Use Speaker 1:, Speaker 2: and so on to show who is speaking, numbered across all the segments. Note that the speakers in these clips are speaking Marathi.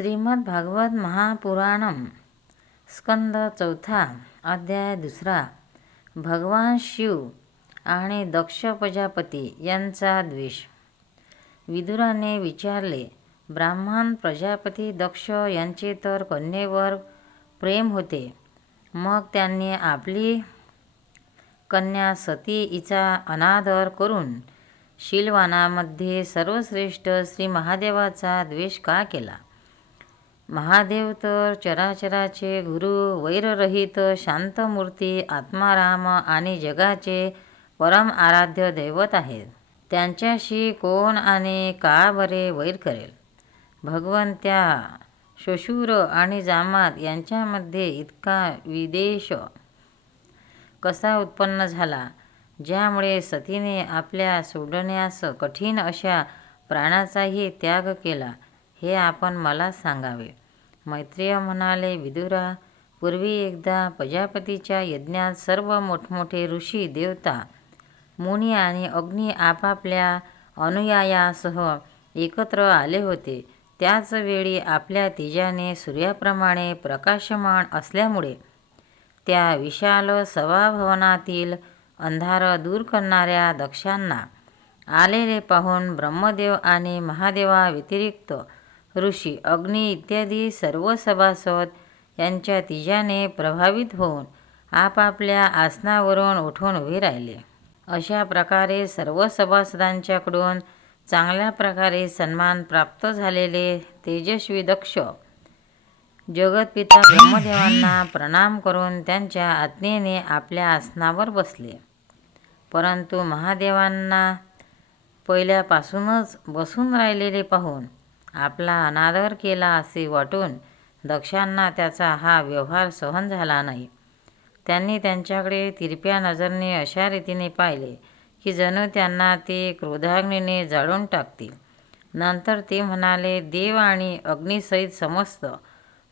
Speaker 1: श्रीमद भागवत महापुराणम स्कंद चौथा अध्याय दुसरा भगवान शिव आणि दक्ष प्रजापती यांचा द्वेष. विदुराने विचारले ब्राह्मण प्रजापती दक्ष यांचे तर कन्येवर प्रेम होते मग त्यांनी आपली कन्या सती हिचा अनादर करून शिलवानामध्ये सर्वश्रेष्ठ श्री महादेवाचा द्वेष का केला? महादेव तर चराचराचे गुरु वैररहित शांतमूर्ती आत्माराम आणि जगाचे परम आराध्य दैवत आहेत. त्यांच्याशी कोण आणि का बरे वैर करेल? भगवंत्या शशूर आणि जामात यांच्यामध्ये इतका विदेश कसा उत्पन्न झाला? ज्यामुळे सतीने आपल्या सोडण्यास कठीण अशा प्राणाचाही त्याग केला हे आपण मला सांगावे. मैत्रेय म्हणाले विदुरा पूर्वी एकदा प्रजापतीच्या यज्ञात सर्व मोठमोठे ऋषी देवता मुनी आणि अग्नी आपापल्या अनुयायासह एकत्र आले होते. त्याच वेळी आपल्या तेजाने सूर्याप्रमाणे प्रकाशमान असल्यामुळे त्या विशाल सभाभवनातील अंधार दूर करणाऱ्या दक्षांना आलेले पाहून ब्रह्मदेव आणि महादेवा व्यतिरिक्त ऋषी अग्नी इत्यादी सर्व सभासद यांच्या तिजाने प्रभावित होऊन आपापल्या आसनावरून उठून उभे राहिले. अशा प्रकारे सर्व सभासदांच्याकडून चांगल्या प्रकारे सन्मान प्राप्त झालेले तेजस्वी दक्ष जगतपिता ब्रह्मदेवांना प्रणाम करून त्यांच्या आज्ञेने आपल्या आसनावर बसले. परंतु महादेवांना पहिल्यापासूनच बसून राहिलेले पाहून आपला अनादर केला असे वाटून दक्षांना त्याचा हा व्यवहार सहन झाला नाही. त्यांनी त्यांच्याकडे तिरप्या नजरने अशा रीतीने पाहिले की जणू त्यांना ते क्रोधाग्नीने जाळून टाकतील. नंतर ते म्हणाले देव आणि अग्निसहित समस्त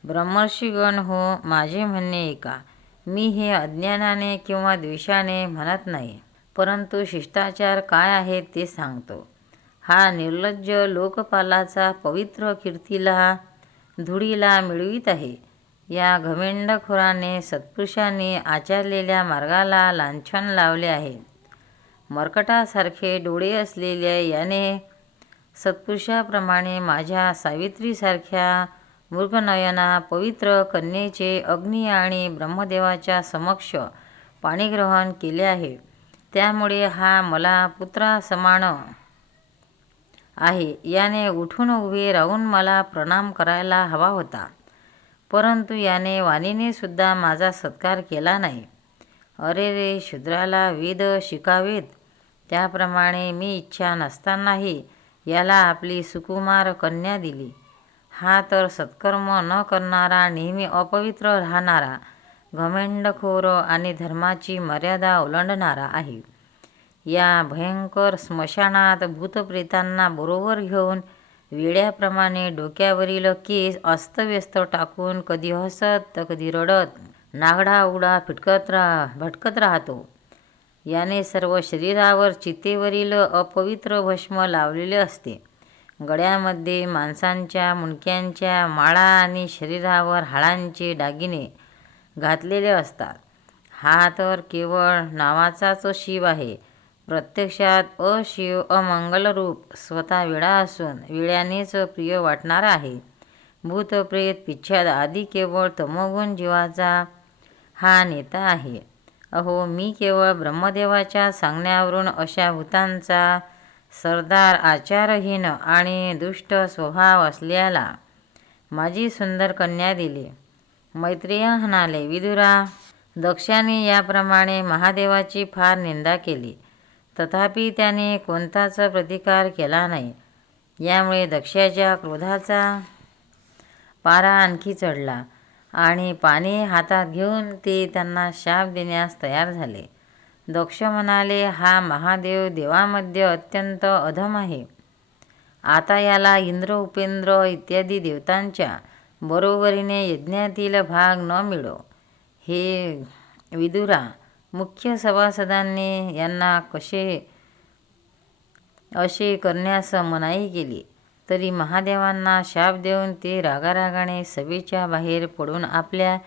Speaker 1: ब्रह्मर्षीगण हो माझे म्हणणे एका मी हे अज्ञानाने किंवा द्वेषाने म्हणत नाही परंतु शिष्टाचार काय आहे ते सांगतो. हा निर्लज्ज लोकपालाचा पवित्र कीर्तीला धुळीला मिळवीत आहे. या घमेंडखोराने सत्पुरुषाने आचारलेल्या मार्गाला लांछन लावले आहे. मर्कटासारखे डोळे असलेल्या याने सत्पुरुषाप्रमाणे माझ्या सावित्रीसारख्या मृगनयना पवित्र कन्येचे अग्नी आणि ब्रह्मदेवाच्या समक्ष पाणीग्रहण केले आहे. त्यामुळे हा मला पुत्रासमान आहे. याने उठून उभे राहून मला प्रणाम करायला हवा होता. परंतु याने वाणीनेसुद्धा माझा सत्कार केला नाही. अरे रे शूद्राला वेद शिकावेत. त्याप्रमाणे मी इच्छा नसतानाही याला आपली सुकुमार कन्या दिली. हा तर सत्कर्म न करणारा नेहमी अपवित्र राहणारा घमेंडखोर आणि धर्माची मर्यादा ओलांडणारा आहे. या भयंकर स्मशानात भूतप्रेतांना बरोबर घेऊन वेड्याप्रमाणे डोक्यावरील केस अस्तव्यस्त टाकून कधी हसत तर कधी रडत नागडा उडा फिटकत राह भटकत राहतो. याने सर्व शरीरावर चितेवरील अपवित्र भस्म लावलेले असते. गळ्यामध्ये माणसांच्या मुंडक्यांच्या माळा आणि शरीरावर हाडांचे दागिने घातलेले असतात. हा तर केवळ नावाचाच शिव आहे. प्रत्यक्षात अशिव अमंगलरूप स्वतः विडा असून विड्यानेच प्रिय वाटणार आहे. भूतप्रेत पिच्छाद आदी केवळ तमोगुण जीवाचा हा नेता आहे. अहो मी केवळ ब्रह्मदेवाच्या सांगण्यावरून अशा भूतांचा सरदार आचारहीन आणि दुष्ट स्वभाव असल्याला माझी सुंदर कन्या दिली. मैत्रेय म्हणाले विदुरा दक्षाने याप्रमाणे महादेवाची फार निंदा केली. तथापि त्याने कोणताच प्रतिकार केला नाही. यामुळे दक्षाच्या क्रोधाचा पारा आणखी चढला आणि पाणी हातात घेऊन ते त्यांना शाप देण्यास तयार झाले. दक्ष म्हणाले हा महादेव देवामध्ये अत्यंत अधम आहे. आता याला इंद्र उपेंद्र इत्यादी देवतांच्या बरोबरीने यज्ञातील भाग न मिळो. हे विदुरा मुख्य सभासदांनी यांना कसे असे करण्यास मनाई केली तरी महादेवांना शाप देऊन ते रागारागाने सभेच्या बाहेर पडून आपल्या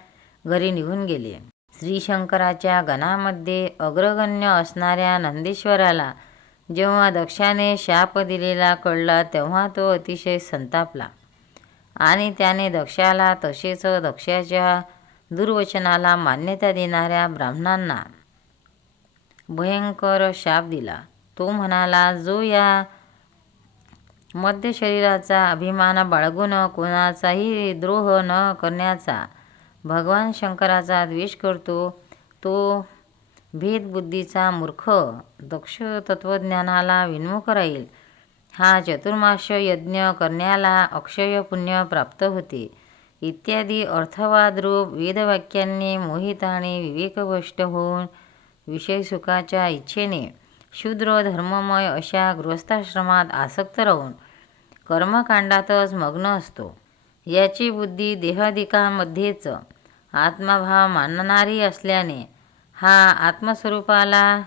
Speaker 1: घरी निघून गेले. श्रीशंकराच्या गणामध्ये अग्रगण्य असणाऱ्या नंदीश्वराला जेव्हा दक्षाने शाप दिलेला कळला तेव्हा तो अतिशय संतापला. आणि त्याने दक्षाला तसेच दक्षाच्या दुर्वचनाला मान्यता देणाऱ्या ब्राह्मणांना भयंकर शाप दिला. तो म्हणाला जो या मध्य शरीराचा अभिमान बाळगून कोणाचाही द्रोह न करण्याचा भगवान शंकराचा द्वेष करतो तो भेदबुद्धीचा मूर्ख दक्ष तत्वज्ञानाला विन्मुख राहील हा चतुर्माश यज्ञ करण्याला अक्षय पुण्य प्राप्त होते. इत्यादी अर्थवादरूप वेदवाक्यांनी मोहित आणि विवेकभ्रष्ट होऊन विषयसुखाच्या इच्छेने शूद्र धर्ममय अशा गृहस्थाश्रमात आसक्त राहून कर्मकांडातच मग्न असतो. याची बुद्धी देहादिकामध्येच आत्मभाव मानणारी असल्याने हा आत्मस्वरूपाला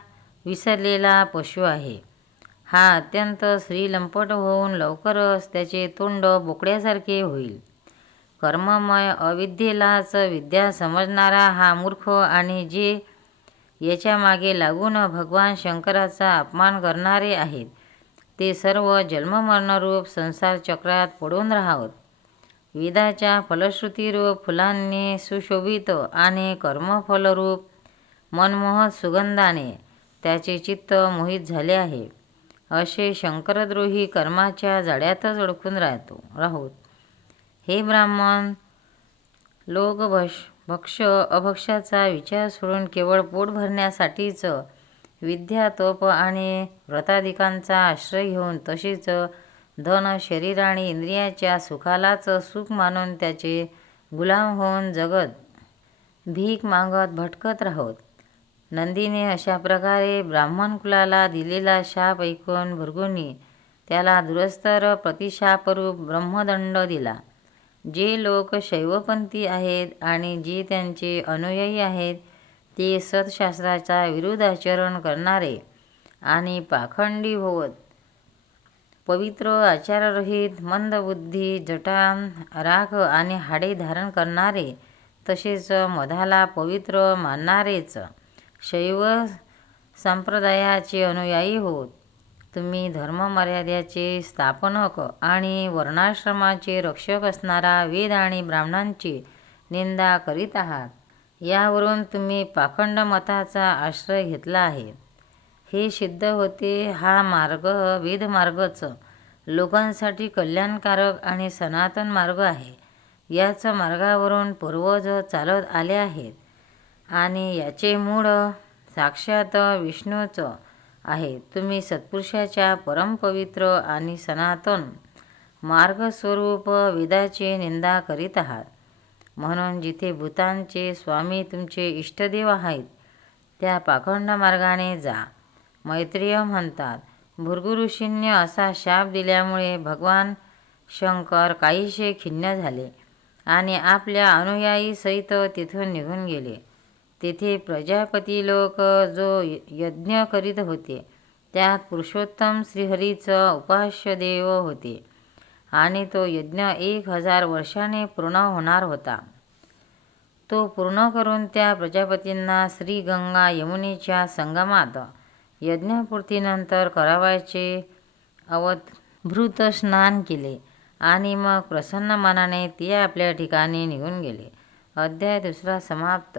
Speaker 1: विसरलेला पशु आहे. हा अत्यंत श्रीलंपट होऊन लवकरच त्याचे तोंड बोकड्यासारखे होईल. कर्ममय अविद्येलाच विद्या समजणारा हा मूर्ख आणि जे याच्यामागे लागून भगवान शंकराचा अपमान करणारे आहेत ते सर्व जन्ममरणरूप संसार चक्रात पडून राहावत वेदाच्या फलश्रुतीरूप फुलांनी सुशोभित आणि कर्मफलरूप मनमोहक सुगंधाने त्याचे चित्त मोहित झाले आहे. असे शंकरद्रोही कर्माच्या जाड्यातच अडकून राहतो राहोत. हे ब्राह्मण लोक भक्ष भक्ष अभक्षाचा विचार सोडून केवळ पोट भरण्यासाठीच विद्या तप आणि व्रताधिकांचा आश्रय घेऊन तसेच धन शरीर आणि इंद्रियाच्या सुखालाच सुख मानून त्याचे गुलाम होऊन जगत भीक मागत भटकत राहोत. नंदीने अशा प्रकारे ब्राह्मण कुलाला दिलेला शाप ऐकून भुरगुनी त्याला दुरस्तर प्रतिशापरूप ब्रह्मदंड दिला. जे लोक शैवपंथी आहेत आणि जे त्यांचे अनुयायी आहेत ते सतशास्त्राचा विरुद्ध आचरण करणारे आणि पाखंडी होत पवित्र आचाररहित मंदबुद्धी जटा राख आणि हाडे धारण करणारे तसेच मधाला पवित्र मानणारेच शैव संप्रदायाचे अनुयायी होत. तुम्ही धर्ममर्यादेचे स्थापनक आणि वर्णाश्रमाचे रक्षक असणारा वेद आणि ब्राह्मणांची निंदा करीत आहात. यावरून तुम्ही पाखंड मताचा आश्रय घेतला आहे. हे सिद्ध होते हा मार्ग वेदमार्गच लोकांसाठी कल्याणकारक आणि सनातन मार्ग आहे. याच मार्गावरून पूर्वज चालत आले आहेत. आणि याचे मूळ साक्षात विष्णूचं आहे. तुम्ही सत्पुरुषाच्या परमपवित्र आणि सनातन मार्गस्वरूप वेदाची निंदा करीत आहात. म्हणून जिथे भूतांचे स्वामी तुमचे इष्टदेव आहेत त्या पाखंड मार्गाने जा. मैत्रीय म्हणतात भृगुऋषींनी असा शाप दिल्यामुळे भगवान शंकर काहीसे खिन्न झाले आणि आपल्या अनुयायीसहित तिथून निघून गेले. तेथे प्रजापती लोक जो यज्ञ करीत होते त्यात पुरुषोत्तम श्रीहरीचं उपास्य देव होते आणि तो यज्ञ एक हजार वर्षाने पूर्ण होणार होता. तो पूर्ण करून त्या प्रजापतींना श्रीगंगा यमुनेच्या संगमात यज्ञपूर्तीनंतर करावायचे अवधभृत स्नान केले आणि मग प्रसन्न मनाने ते आपल्या ठिकाणी निघून गेले. अध्याय दुसरा समाप्त.